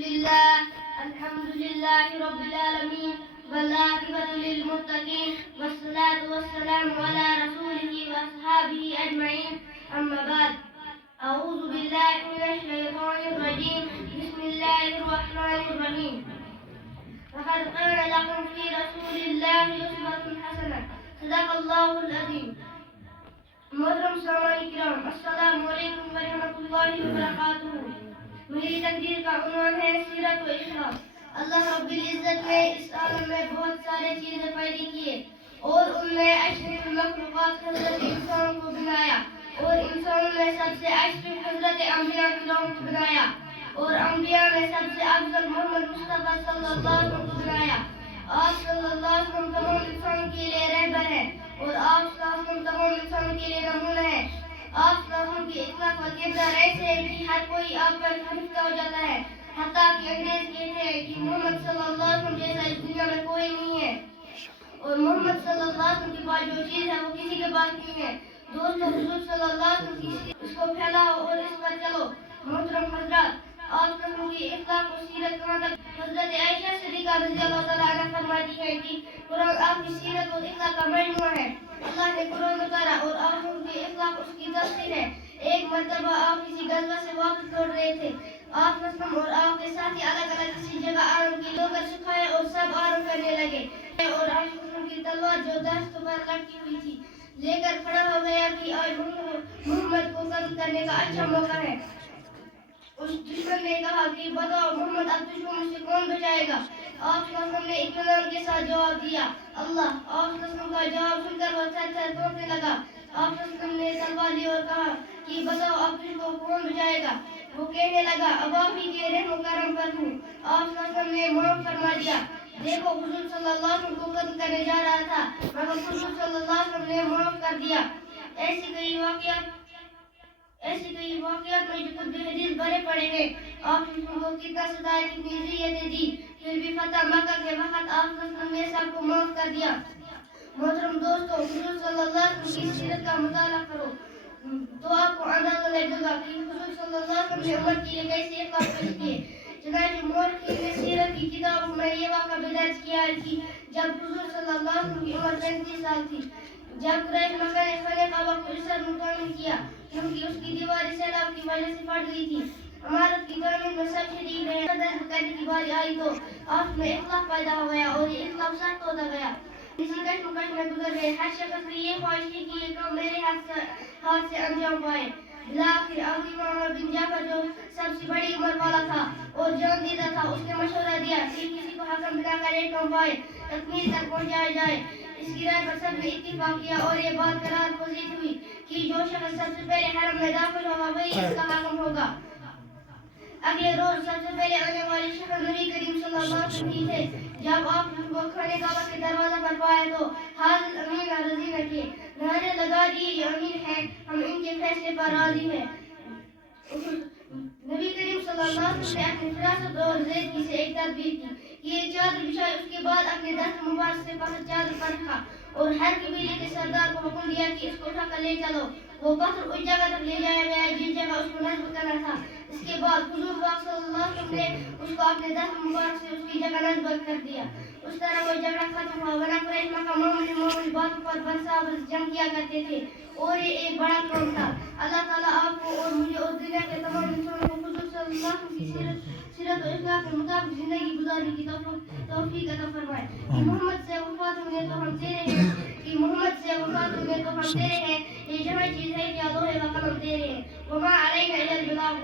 لله الحمد لله رب العالمين والعاقبة للمتقين والصلاة والسلام على رسوله وأصحابه أجمعين أما بعد أعوذ بالله من الشيطان الرجيم بسم الله الرحمن الرحيم لقد كان لكم في رسول الله أسوة حسنة صدق الله العظيم محترم سامعین کرام السلام علیکم ورحمۃ اللہ وبرکاتہ. میری تقریر کا عنوان ہے سیرت و اخلاق. اللہ رب العزت نے اس عالم میں بہت سارے چیزیں پیدا کیے اور ان میں اشرف المخلوقات حضرت انسان کو بنایا اور انسانوں میں سب سے اشرف حضرت انبیاء کرام کو بنایا اور انبیاء میں سب سے افضل محمد مصطفیٰ صلی اللہ علیہ وسلم کو بنایا. آپ صلی اللہ علیہ وسلم تمام انسانوں کے لیے رہبر ہے اور آپ صلی اللہ علیہ وسلم تمام انسانوں کے لیے نمونہ ہے. آپ صلی اللہ علیہ وسلم کی اخلاق و کردار ایسے ہے کہ ہر کوئی آپ پر حفظہ ہو جاتا ہے. حتیٰ کہ انگریز کہتے ہیں کہ محمد صلی اللہ علیہ وسلم جیسا اس دنیا میں کوئی نہیں ہے اور محمد صلی اللہ علیہ وسلم کے پاس جو چیز ہے وہ کسی کے پاس نہیں ہے. دوستو حضور صلی اللہ علیہ وسلم کی اس کو پھیلاؤ اور اس پر چلو. محترم حضرات آپ لوگوں کی اخلاق و سیرت کہاں تک حضرت عائشہ صدیقہ رضی اللہ تعالیٰ عنہ فرماتی ہے کہ قرآن آپ کی سیرت اور اخلاق کا مجموعہ ہے. اللہ نے قرآن اتارا اور آپ لوگوں کی اخلاق اس کی تفسیر ہے. ایک مرتبہ آپ کسی غزوہ سے واپس لوٹ رہے تھے. آپ وسلم اور آپ کے ساتھی الگ الگ کسی جگہ آرام کی لو کر سکھائے اور سب آرام کرنے لگے اور آپ وسلم کی تلوار جو دست پر لٹکی ہوئی تھی لے کر کھڑا ہو گیا کہ آج محمد کو قتل کرنے کا اچھا موقع ہے. اس دشمن نے کہا کہ بتاؤ محمد اب تجھ کو مجھ سے کون بچائے گا؟ آپ صلی اللہ علیہ وسلم نے اطمینان کے ساتھ جواب دیا اللہ. آپ صلی اللہ علیہ وسلم کا جواب سن کر وہ تھر تھر کانپنے لگا. آپ صلی اللہ علیہ وسلم نے تلوار لی اور کہا کہ بتاؤ اب تجھ کو کون بچائے گا؟ وہ کہنے لگا اب آپ ہی کے رحم و کرم پر ہوں. آپ صلی اللہ علیہ وسلم نے معاف فرما دیا. دیکھو حضور صلی اللہ علیہ وسلم کو قتل کرنے جا رہا تھا مگر حضور صلی اللہ علیہ وسلم نے معاف کر دیا. ایسے کئی واقعات میں جو خود حدیث بھرے پڑے ہیں. آپ کو کتنا ستایا کتنی اذیتیں دی پھر بھی فتح مکہ کے وقت آپ نے سب کو معاف کر دیا. محترم دوستو حضور صلی اللہ علیہ وسلم کی سیرت کا مطالعہ کرو تو آپ کو اندازہ لگے گا کہ حضور صلی اللہ علیہ وسلم نے امت کے لیے کیسے اخلاق پیش کیے. چنانچہ مورخین نے سیرت کی کتابوں میں یہ واقعہ بھی درج کیا ہے کہ جب حضور صلی اللہ علیہ وسلم کی عمر 35 سال تھی جب قریش مکہ نے خانہ کعبہ کو اس طرح متعین کیا کیونکہ اس کی دیواریں سیلاب کی وجہ سے پھٹ گئی تھی. عمارت کی تعمیر میں سب شدید ہے کرنے کی باری آئی تو آپ میں اخلاق پیدا ہو گیا اور یہ اخلاق سخت ہوتا گیا. اسی کشمکش میں گزر گئے. ہر شخص کی یہ خواہش تھی کہ یہ کام میرے ہاتھ سے انجام پائے. بلاخر ابو امام بن جعفر جو سب سے بڑی عمر والا تھا اور جان دیدہ تھا اس نے مشورہ دیا کہ کسی کو حکم بنا کر ایک کام پائے تکمیل تک پہنچایا جائے. اس کی رائے پر سب نے اتفاق کیا اور یہ بات قرار پذیر ہوئی کہ جو شخص سب سے پہلے حرم میں داخل ہوگا وہی اس کا حاکم ہوگا. اگلے روز سب سے پہلے آنے والے شخص نبی کریم صلی اللہ علیہ وسلم تھے. جب آپ کو خانہ کعبہ کے دروازہ پر پائے تو حاضر امین رضی نے کیے نعرے لگا دیے یہ امین ہے ہم ان کے فیصلے پر راضی ہیں. نبی کریم صلی اللہ علیہ وسلم نے اپنی فراست اور زید کی سے ایک تدبیر کی. یہ چادر بچھائی اس کے بعد اپنے دست مبارک سے پتھر چادر پر رکھا اور ہر قبیلے کے سردار کو حکم دیا کہ اس کو اٹھا کر لے چلو. وہ پتھر اس جگہ تک لے جایا گیا جس جگہ اس کو نصب کرنا تھا. اس کے بعد حضور پاک صلی اللہ علیہ وسلم نے اس کو اپنے دست مبارک سے اس کی جگہ نصب کر دیا. اس طرح وہ جھگڑا ختم ہوا. ورنہ قریش مکہ معمولی باتوں پر برسابر جنگ کیا کرتے تھے اور یہ ایک بڑا کام تھا. اللہ تعالیٰ آپ کو اور مجھے اور دنیا کے تمام انسانوں کو حضور صلی اللہ علیہ وسلم کی سیرت و اخلاق کے مطابق زندگی گزارنے کی توفیق عطا فرمائے. کہ محمد سے وفات ہوئے تو ہم تیرے ہیں یہ جمع چیز ہے کہ اللہ و قلم تیرے ہیں وما علینا الا البلاغ.